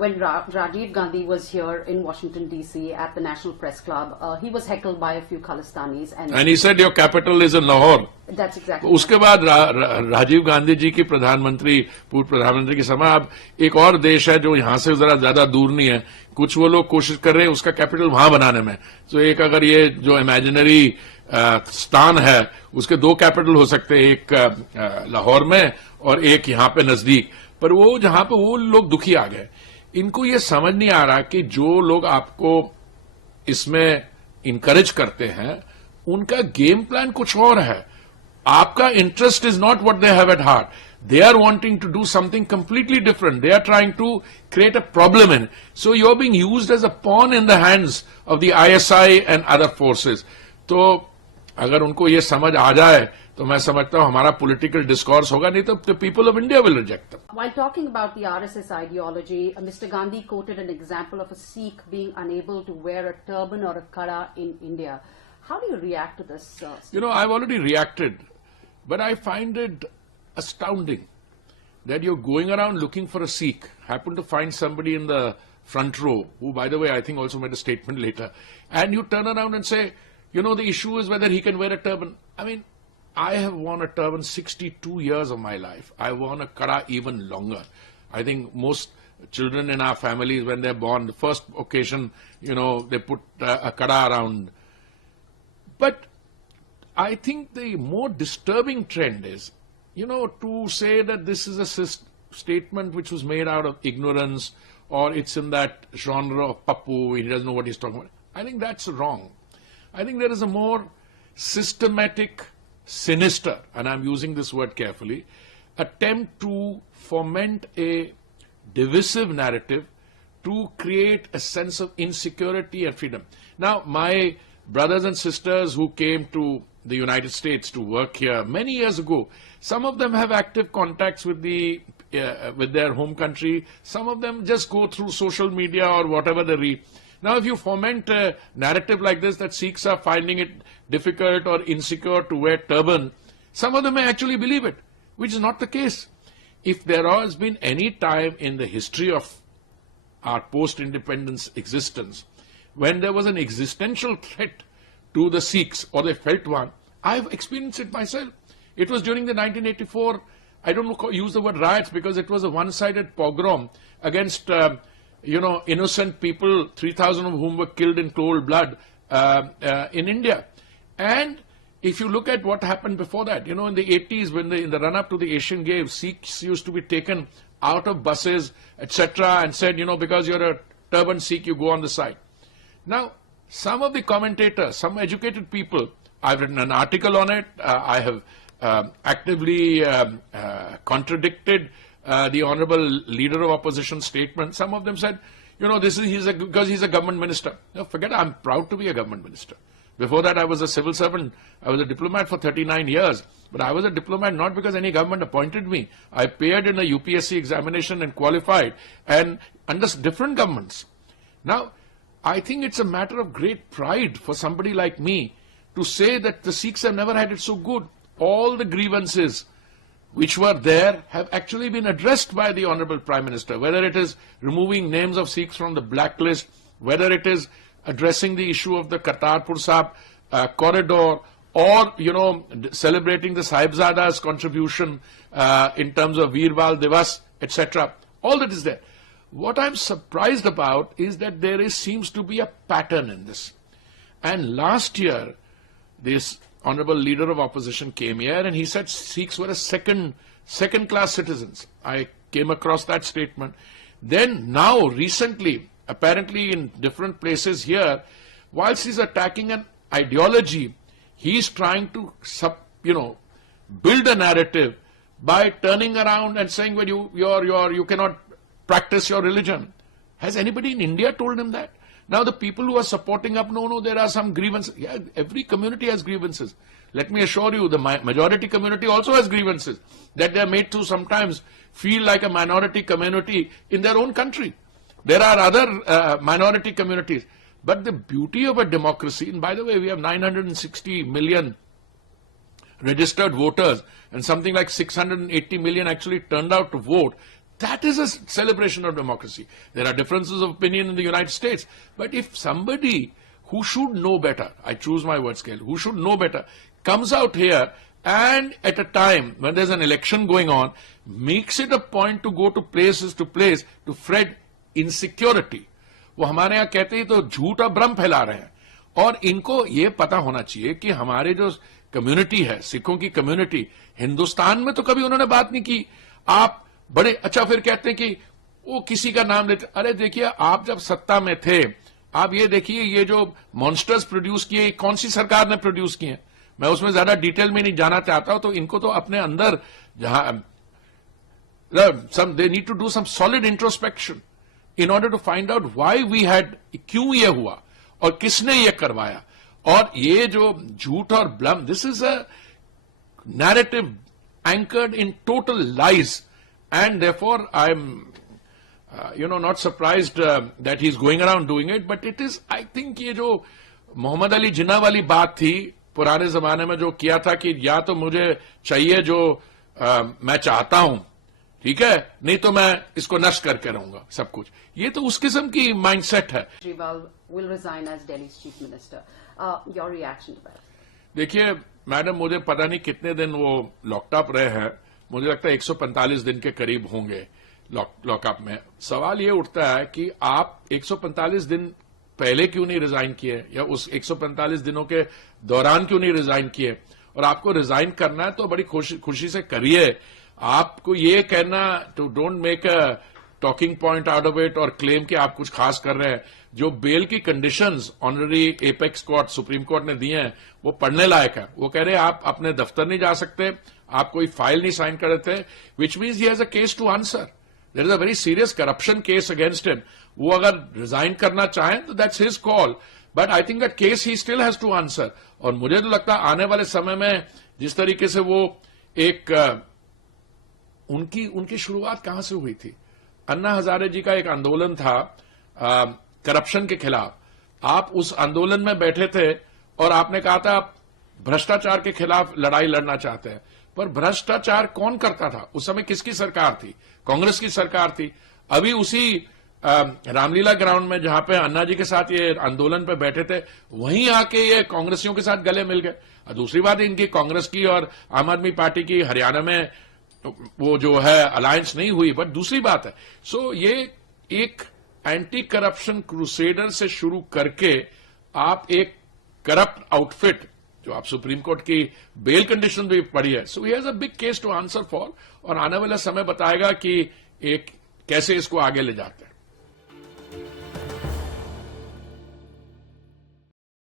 when Rajiv Gandhi was here in Washington DC at the National Press Club, he was heckled by a few Khalistanis. And he said, your capital is in Lahore. That's exactly. उसके बाद राजीव गांधी जी की प्रधानमंत्री, पूर्व प्रधानमंत्री के समय अब एक और देश है जो यहाँ से जरा ज्यादा दूर नहीं है, कुछ वो लोग कोशिश कर रहे हैं उसका कैपिटल वहां बनाने में. तो एक अगर ये जो इमेजिनरी स्थान है उसके दो कैपिटल हो सकते हैं, एक लाहौर में और एक यहाँ पे नजदीक. पर वो जहां पे वो लोग दुखी आ गए. इनको ये समझ नहीं आ रहा कि जो लोग आपको इसमें इनकरेज करते हैं उनका गेम प्लान कुछ और है. आपका interest is not what they have at heart. They are wanting to do something completely different. They are trying to create a problem in it. So you're being used as a pawn in the hands of the ISI and other forces. तो अगर उनको ये समझ आ जाए तो मैं समझता हूँ हमारा political discourse होगा, नहीं तो the people of India will reject them. While talking about the RSS ideology, Mr. Gandhi quoted an example of a Sikh being unable to wear a turban or a kada in India. How do you react to this? You know, I've already reacted, but I find it astounding that you're going around looking for a Sikh, happen to find somebody in the front row, who, by the way, I think also made a statement later, and you turn around and say, you know, the issue is whether he can wear a turban. I mean, I have worn a turban 62 years of my life. I worn a kada even longer. I think most children in our families, when they're born, the first occasion, you know, they put a kada around. But I think the more disturbing trend is, you know, to say that this is a statement which was made out of ignorance, or it's in that genre of Pappu, he doesn't know what he's talking about. I think that's wrong. I think there is a more systematic, sinister, and I'm using this word carefully, attempt to foment a divisive narrative to create a sense of insecurity and freedom. Now, my brothers and sisters who came to the United States to work here many years ago, some of them have active contacts with with their home country. Some of them just go through social media or whatever they read. Now, if you foment a narrative like this, that Sikhs are finding it difficult or insecure to wear turban, some of them may actually believe it, which is not the case. If there has been any time in the history of our post-independence existence when there was an existential threat to the Sikhs, or they felt one, I've experienced it myself. It was during the 1984, I don't use the word riots because it was a one-sided pogrom against, you know, innocent people, 3,000 of whom were killed in cold blood in India. And if you look at what happened before that, you know, in the 80s, when in the run-up to the Asian Games, Sikhs used to be taken out of buses, etc., and said, you know, because you're a turban Sikh, you go on the side. Now, some of the commentators, some educated people, I've written an article on it, I have actively contradicted the honorable leader of opposition statement. Some of them said, you know, this is because he's a government minister. No, forget it, I'm proud to be a government minister. Before that, I was a civil servant. I was a diplomat for 39 years. But I was a diplomat not because any government appointed me. I appeared in a UPSC examination and qualified, and under different governments. Now, I think it's a matter of great pride for somebody like me to say that the Sikhs have never had it so good. All the grievances which were there have actually been addressed by the Honorable Prime Minister, whether it is removing names of Sikhs from the blacklist, whether it is addressing the issue of the Kartarpur Sahib corridor, or, you know, celebrating the Sahibzada's contribution in terms of Veerwal Divas, etc. All that is there. What I'm surprised about is that there seems to be a pattern in this. And last year, this honorable leader of opposition came here and he said Sikhs were a second-class citizens. I came across that statement. Then now, recently, apparently in different places here, whilst he's attacking an ideology, he's trying to, you know, build a narrative by turning around and saying, well, you cannot practice your religion. Has anybody in India told him that? Now the people who are supporting up, no, there are some grievances. Yeah, every community has grievances. Let me assure you, the majority community also has grievances that they are made to sometimes feel like a minority community in their own country. There are other minority communities. But the beauty of a democracy, and by the way, we have 960 million registered voters, and something like 680 million actually turned out to vote. That is a celebration of democracy. There are differences of opinion in the United States. But if somebody who should know better, I choose my word scale, who should know better, comes out here and at a time when there's an election going on, makes it a point to go to place to spread insecurity. वो हमारे यहाँ कहते ही तो झूठ और भ्रम फैला रहे हैं. और इनको ये पता होना चाहिए कि हमारे जो कम्युनिटी है, सिखों की कम्युनिटी, हिंदुस्तान में तो कभी उन्होंने बात नहीं की. आप बड़े अच्छा फिर कहते हैं कि वो किसी का नाम लेते. अरे देखिए, आप जब सत्ता में थे, आप ये देखिए ये जो मॉन्स्टर्स प्रोड्यूस किए, कौन सी सरकार ने प्रोड्यूस किए. मैं उसमें ज्यादा डिटेल में नहीं जाना चाहता हूं. तो इनको तो अपने अंदर जहां they need to do some solid introspection in order to find out why we had, क्यों ये हुआ और किसने ये करवाया. और ये जो झूठ और Blum, this is a narrative anchored in total lies. And therefore, I'm, not surprised that he's going around doing it. But it is, I think, ये जो मोहम्मद अली जिन्ना वाली बात थी पुराने जमाने में, जो किया था कि या तो मुझे चाहिए जो मैं चाहता हूं, ठीक है, नहीं तो मैं इसको नष्ट करके रहूंगा सब कुछ. ये तो उस किस्म की माइंडसेट है. Kejriwal will resign as Delhi's chief minister. Your reaction to that? देखिए मैडम, मुझे पता नहीं कितने दिन वो लॉकअप रहे हैं. मुझे लगता है 145 दिन के करीब होंगे लॉकअप में. सवाल ये उठता है कि आप 145 दिन पहले क्यों नहीं रिजाइन किए, या उस 145 दिनों के दौरान क्यों नहीं रिजाइन किए. और आपको रिजाइन करना है तो बड़ी खुशी से करिए. आपको ये कहना, to don't make a talking point out of it और क्लेम कि आप कुछ खास कर रहे हैं. जो बेल की conditions honorary apex court, supreme court ने दी हैं, वो पढ़ने लायक है. वो कह रहे हैं आप अपने दफ्तर नहीं जा सकते, आप कोई फाइल नहीं साइन कर रहे थे, which means he has a case to answer. There is a very serious corruption case against him. वो अगर रिजाइन करना चाहें तो that's his call, but I think that case he still has to answer. और मुझे तो लगता है आने वाले समय में जिस तरीके से वो एक उनकी शुरुआत कहां से हुई थी. अन्ना हजारे जी का एक आंदोलन था करप्शन के खिलाफ. आप उस आंदोलन में बैठे थे और आपने कहा था आप भ्रष्टाचार के खिलाफ लड़ाई लड़ना चाहते हैं. पर भ्रष्टाचार कौन करता था उस समय? किसकी सरकार थी? कांग्रेस की सरकार थी. अभी उसी रामलीला ग्राउंड में जहां पे अन्ना जी के साथ ये आंदोलन पे बैठे थे, वहीं आके ये कांग्रेसियों के साथ गले मिल गए. दूसरी बात इनकी कांग्रेस की और आम आदमी पार्टी की हरियाणा में वो जो है अलायंस नहीं हुई. बट दूसरी बात है, सो ये एक एंटी करप्शन क्रूसेडर से शुरू करके आप एक करप्ट आउटफिट, जो आप सुप्रीम कोर्ट की बेल कंडीशन भी पड़ी है, so he has a big case to answer for. और आने वाला समय बताएगा कि एक कैसे इसको आगे ले जाते हैं.